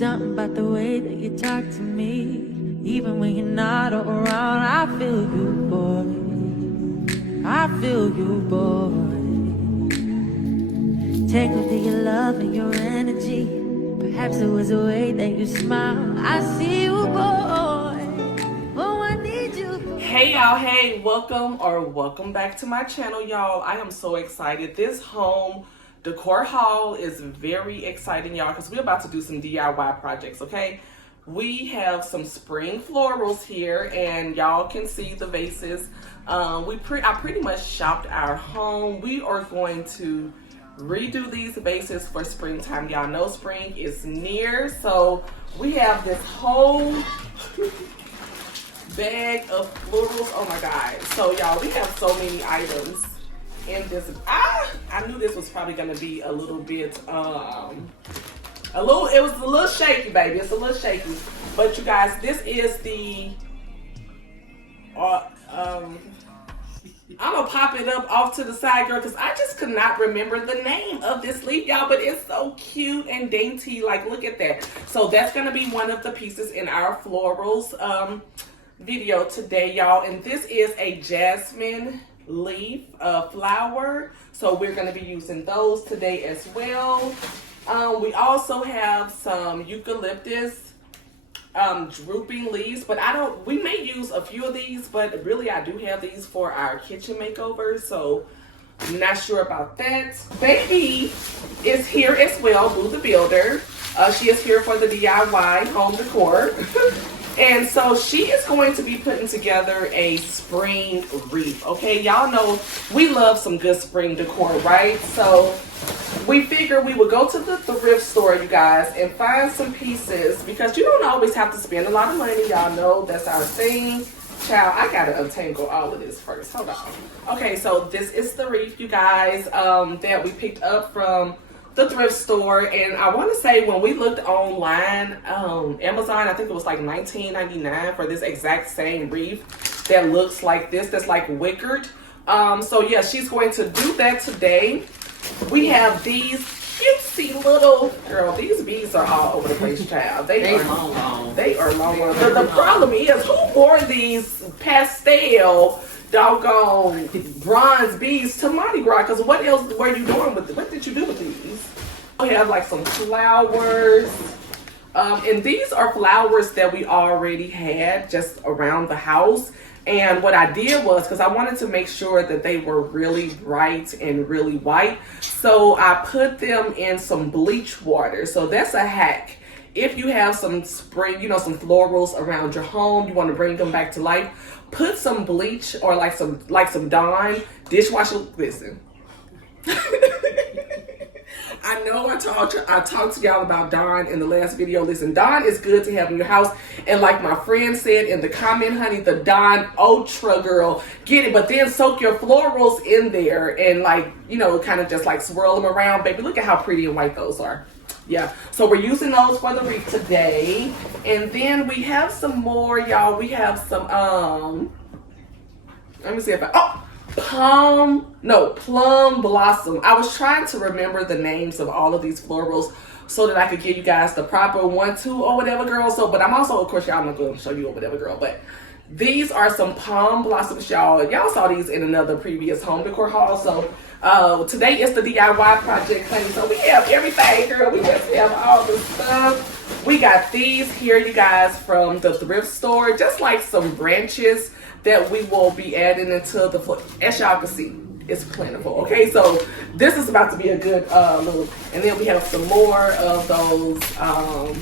something about the way that you talk to me. Even when you're not around, I feel you, boy. I feel you, boy. Take me to your love and your energy. Perhaps it was the way that you smile. I see you, boy. Oh, I need you, boy. Hey y'all, hey, welcome back to my channel, y'all. I am so excited. This home decor haul is very exciting, y'all, because we're about to do some DIY projects, okay? We have some spring florals here, and y'all can see the vases. I pretty much shopped our home. We are going to redo these vases for springtime. Y'all know spring is near, so we have this whole bag of florals. Oh my god. So y'all, we have so many items in this. I knew this was probably gonna be a little bit it was a little shaky, baby. It's a little shaky. But you guys, this is the I'm gonna pop it up off to the side, girl, because I just could not remember the name of this leaf, y'all, but it's so cute and dainty. Like, look at that. So that's gonna be one of the pieces in our florals video today, y'all. And this is a jasmine leaf flower, so we're going to be using those today as well. We also have some eucalyptus drooping leaves, but we may use a few of these, but really I do have these for our kitchen makeover, so I'm not sure about that. Baby is here as well, Boo the Builder. She is here for the DIY home decor. And so she is going to be putting together a spring wreath, okay? Y'all know we love some good spring decor, right? So we figured we would go to the thrift store, you guys, and find some pieces, because you don't always have to spend a lot of money. Y'all know that's our thing. Child, I gotta untangle all of this first. Hold on. Okay, so this is the wreath, you guys, that we picked up from the thrift store. And I want to say when we looked online, Amazon, I think it was like $19.99 for this exact same wreath that looks like this, that's like wickered. So yeah, she's going to do that today. We have these cutesy little, girl, these beads are all over the place, child. They are long. They are long. The problem is, who wore these pastel doggone bronze beads to Mardi Gras? Because what else were you doing with it? What did you do with these? We have like some flowers, and these are flowers that we already had just around the house. And what I did was, because I wanted to make sure that they were really bright and really white, so I put them in some bleach water. So that's a hack. If you have some spring, some florals around your home, you want to bring them back to life, put some bleach or like some Dawn dishwasher. Listen, I know I talked to y'all about Dawn in the last video. Listen, Dawn is good to have in your house. And like my friend said in the comment, honey, the Dawn Ultra, girl, get it. But then soak your florals in there and kind of just like swirl them around. Baby, look at how pretty and white those are. Yeah, so we're using those for the wreath today. And then we have some more, y'all. We have some, let me see if plum blossom. I was trying to remember the names of all of these florals so that I could give you guys the proper 1, 2 or whatever, girl. So, but I'm also, of course, y'all not going to show you or whatever, girl. But these are some palm blossoms, y'all. Y'all saw these in another previous home decor haul. So today is the DIY project, honey. So we have everything, girl. We just have all the stuff. We got these here, you guys, from the thrift store. Just like some branches that we will be adding into the, as y'all can see, it's plentiful. Okay, so this is about to be a good little, and then we have some more of those palm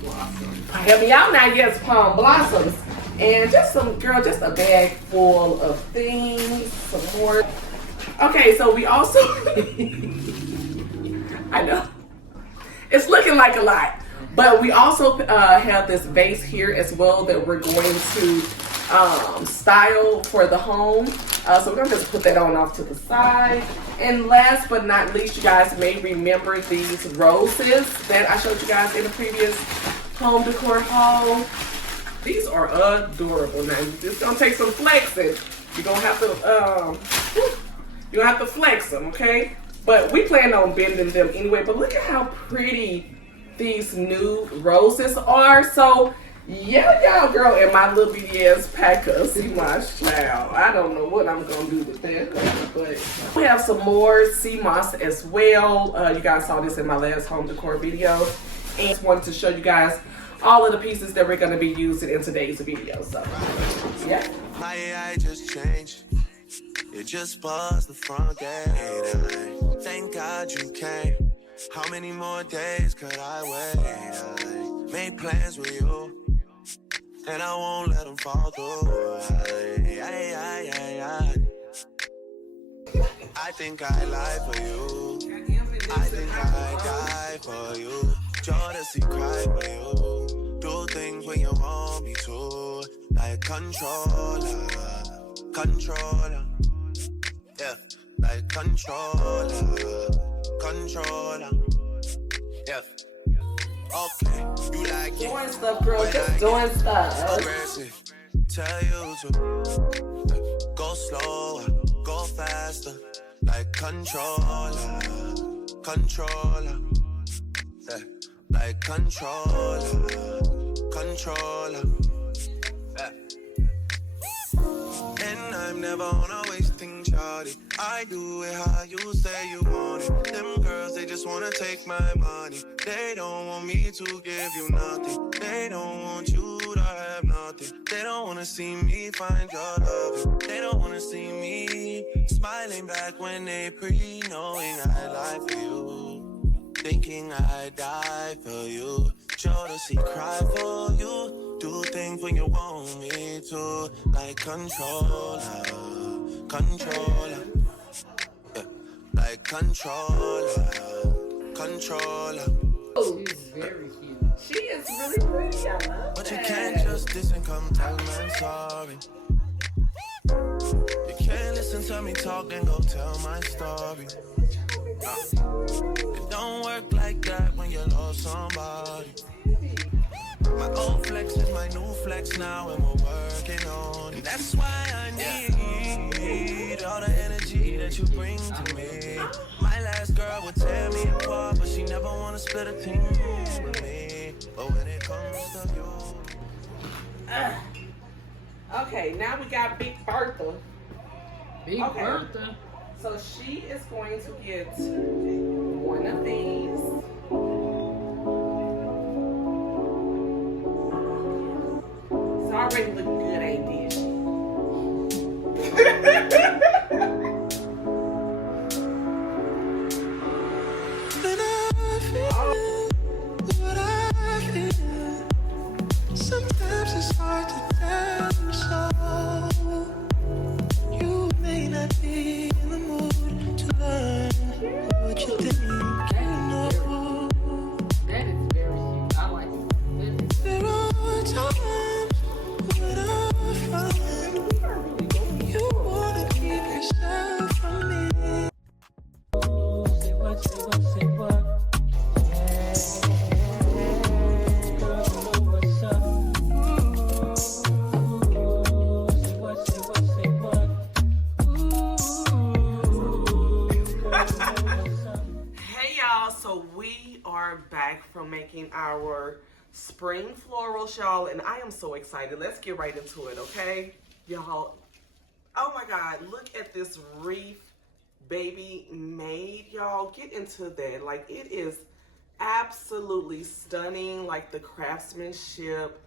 blossoms. Help me out now, yes, palm blossoms. And just some, girl, just a bag full of things, some more. Okay, so we also, I know, it's looking like a lot, but we also have this vase here as well that we're going to style for the home. So we're gonna just put that on off to the side. And last but not least, you guys may remember these roses that I showed you guys in the previous home decor haul. These are adorable. Now it's gonna take some flexing. You're gonna have to flex them, okay? But we plan on bending them anyway. But look at how pretty these nude roses are. So yeah, y'all, girl, and my little BDS pack of sea moss, child. I don't know what I'm gonna do with that, but we have some more sea moss as well. You guys saw this in my last home decor video, and just wanted to show you guys all of the pieces that we're gonna be using in today's video. So yeah. My AI just changed. It just buzzed the front gate. Thank God you came. How many more days could I wait? I made plans with you, and I won't let them fall through. I think I lie for you. I think I die for you. Jealousy cry for you. Do things when you want me to. Like controller. Yeah, like controller. Yeah. Okay, you like it. Doing stuff, girl, just doing stuff. Aggressive. Tell you to go slower, go faster. Like controller. Yeah, like controller. Yeah. And I'm never on a wasting charity. I do it how you say you want it. Them girls, they just wanna take my money. They don't want me to give you nothing. They don't want you to have nothing. They don't wanna see me find your love. They don't wanna see me smiling back when they knowing I lie for you. Thinking I die for you. Jealousy cry for you. Do things when you want me to. Like controller. Yeah. Like controller. She's very cute. She is really pretty. I love But you that. can't just diss and come tell me I'm sorry. You can't listen to me talk and go tell my story. It don't work like that when you love somebody. My old flex is my new flex now, and we're working on it. That's why I need all the energy that you bring to me. My last girl would tear me apart, but she never wanna split a team with me. But when it comes to you, Okay, now we got Big Bertha. Big Okay. Bertha. So she is going to get one of these. It's already looking good, ain't it? when I feel what I feel, sometimes it's hard to tell you so. You may not be in the mood to learn what you think you know. That is very cute. I like it. There are times when I find you wanna keep yourself from me. Say what, say what, say what. Girl, you know what's up. Say what, say what, say what. Girl, you know what's up. Hey y'all, so we are back from making our spring florals, y'all, and I am so excited. Let's get right into it, okay? Y'all, oh my God, look at this wreath baby made, y'all. Get into that. Like, it is absolutely stunning, like the craftsmanship.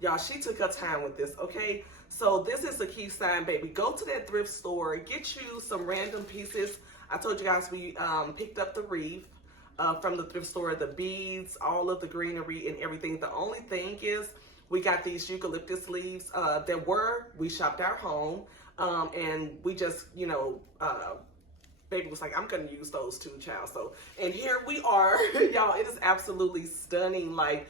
Y'all, she took her time with this, okay? So this is a key sign, baby. Go to that thrift store, get you some random pieces. I told you guys we picked up the wreath from the thrift store, the beads, all of the greenery and everything. The only thing is we got these eucalyptus leaves we shopped our home, and we just, baby was like, I'm gonna use those too, child. So, and here we are, y'all. It is absolutely stunning. Like,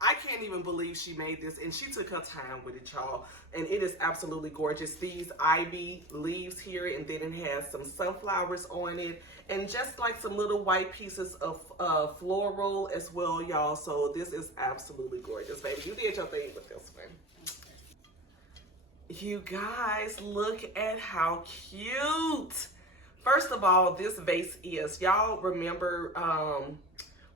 I can't even believe she made this, and she took her time with it, y'all. And it is absolutely gorgeous. These ivy leaves here, and then it has some sunflowers on it, and just like some little white pieces of floral as well, y'all. So this is absolutely gorgeous, baby. You did your thing with this one. You guys, look at how cute. First of all, this vase is, y'all remember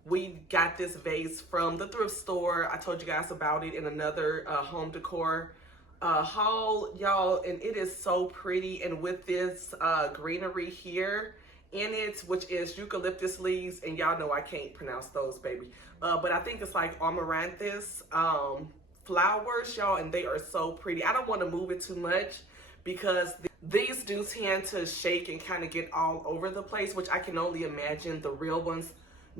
We got this vase from the thrift store. I told you guys about it in another home decor haul, y'all, and it is so pretty. And with this greenery here in it, which is eucalyptus leaves, and y'all know I can't pronounce those, baby, but I think it's like amaranthus flowers, y'all, and they are so pretty. I don't want to move it too much because these do tend to shake and kind of get all over the place, which I can only imagine the real ones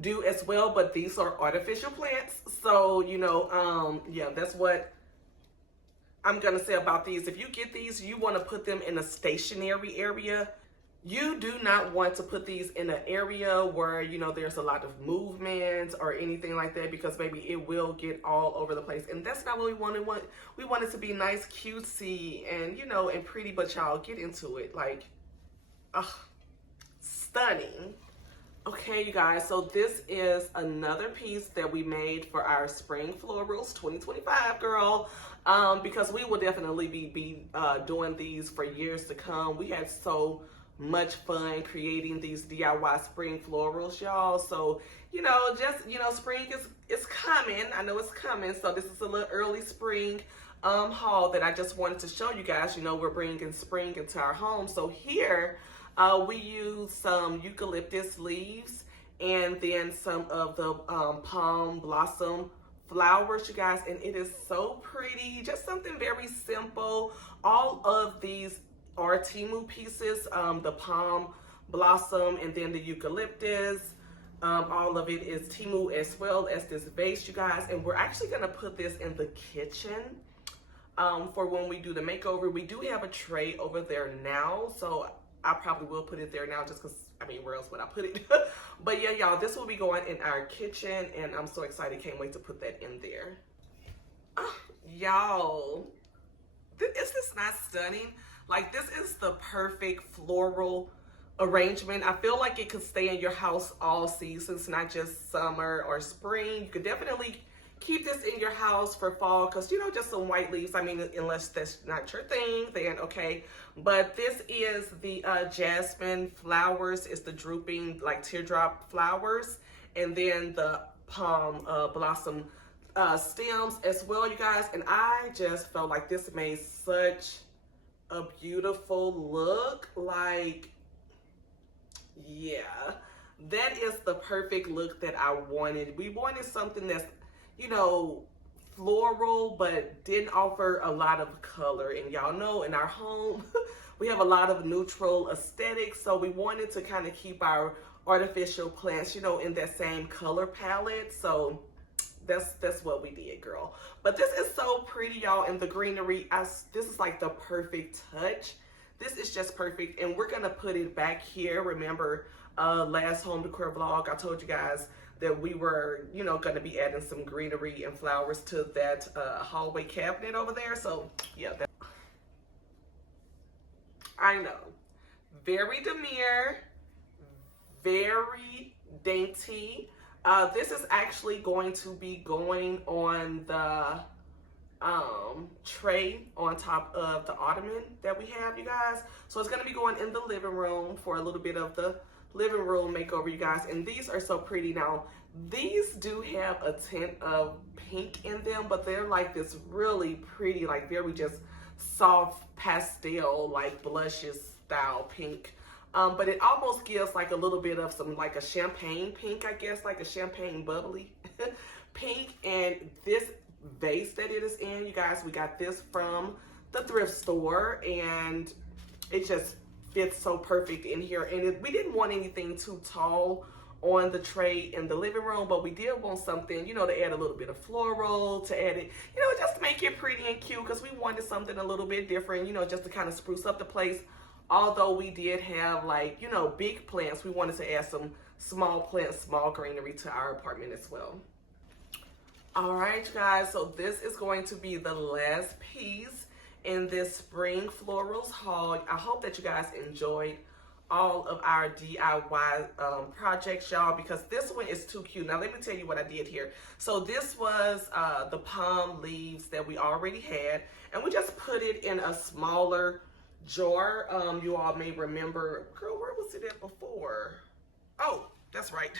do as well. But these are artificial plants, so you know, yeah, that's what I'm gonna say about these. If you get these, you want to put them in a stationary area. You do not want to put these in an area where, you know, there's a lot of movement or anything like that, because maybe it will get all over the place. And that's not what we want. We want it to be nice, cutesy, and, you know, and pretty, but y'all get into it. Like, stunning. Okay, you guys, so this is another piece that we made for our Spring Florals 2025, girl. Because we will definitely be doing these for years to come. We had so much fun creating these DIY spring florals, y'all. So, you know, just, you know, spring is coming. I know it's coming. So this is a little early spring haul that I just wanted to show you guys. You know, we're bringing spring into our home. So here we use some eucalyptus leaves and then some of the palm blossom flowers, you guys, and it is so pretty. Just something very simple. All of these are Temu pieces, the palm blossom and then the eucalyptus. All of it is Temu, as well as this vase, you guys. And we're actually gonna put this in the kitchen for when we do the makeover. We do have a tray over there now, so I probably will put it there now just because, I mean, where else would I put it? But yeah, y'all, this will be going in our kitchen, and I'm so excited. Can't wait to put that in there. Y'all, is this not stunning? Like, this is the perfect floral arrangement. I feel like it could stay in your house all seasons, not just summer or spring. You could definitely keep this in your house for fall because, you know, just some white leaves. I mean, unless that's not your thing, then okay. But this is the jasmine flowers. It's the drooping, like, teardrop flowers. And then the palm blossom stems as well, you guys. And I just felt like this made such a beautiful look. Like, yeah, that is the perfect look that I wanted. We wanted something that's, you know, floral, but didn't offer a lot of color. And y'all know in our home, we have a lot of neutral aesthetics. So we wanted to kind of keep our artificial plants, you know, in that same color palette. So that's what we did, girl. But this is so pretty, y'all, and the greenery, this is like the perfect touch. This is just perfect, and we're gonna put it back here. Remember, last home decor vlog, I told you guys that we were, you know, gonna be adding some greenery and flowers to that hallway cabinet over there. So yeah, I know, very demure, very dainty. This is actually going to be going on the tray on top of the ottoman that we have, you guys. So it's going to be going in the living room for a little bit of the living room makeover, you guys. And these are so pretty. Now, these do have a tint of pink in them, but they're like this really pretty, like very just soft pastel, like blushes style pink. But it almost gives like a little bit of some, like a champagne pink, I guess, like a champagne bubbly pink. And this vase that it is in, you guys, we got this from the thrift store, and it just fits so perfect in here. And we didn't want anything too tall on the tray in the living room, but we did want something, you know, to add a little bit of floral, to add it, you know, just to make it pretty and cute, because we wanted something a little bit different, you know, just to kind of spruce up the place. Although we did have, like, you know, big plants, we wanted to add some small plants, small greenery to our apartment as well. All right, you guys, so this is going to be the last piece in this spring florals haul. I hope that you guys enjoyed all of our DIY projects, y'all, because this one is too cute. Now, let me tell you what I did here. So this was the palm leaves that we already had, and we just put it in a smaller jar. You all may remember, girl, where was it at before? Oh, that's right.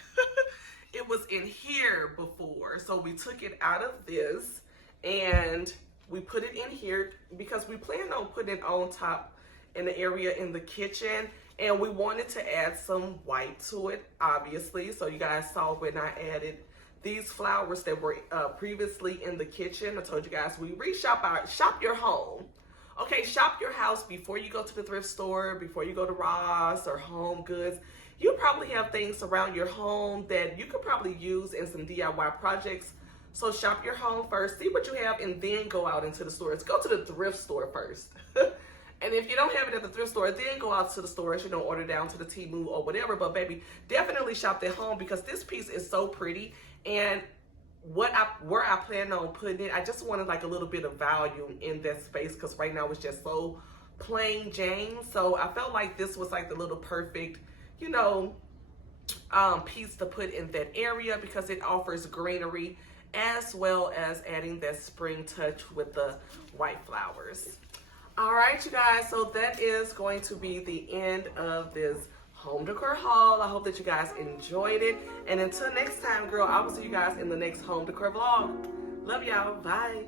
it was in here before. So we took it out of this and we put it in here because we planned on putting it on top in the area in the kitchen. And we wanted to add some white to it, obviously. So you guys saw when I added these flowers that were previously in the kitchen. I told you guys we shop your home. Okay, shop your house before you go to the thrift store, before you go to Ross or Home Goods. You probably have things around your home that you could probably use in some DIY projects. So shop your home first, see what you have, and then go out into the stores. Go to the thrift store first. And if you don't have it at the thrift store, then go out to the stores, order down to the Temu or whatever. But baby, definitely shop at home because this piece is so pretty. And where I plan on putting it, I just wanted like a little bit of volume in that space because right now it's just so plain Jane. So I felt like this was like the little perfect, piece to put in that area because it offers greenery as well as adding that spring touch with the white flowers. All right, you guys, so that is going to be the end of this home decor haul. I hope that you guys enjoyed it. And until next time, girl, I will see you guys in the next home decor vlog. Love y'all. Bye.